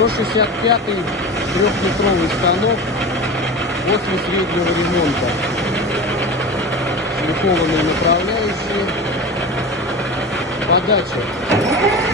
165-й трехлитровый станок после среднего ремонта. Шлифованные направляющие. Подача.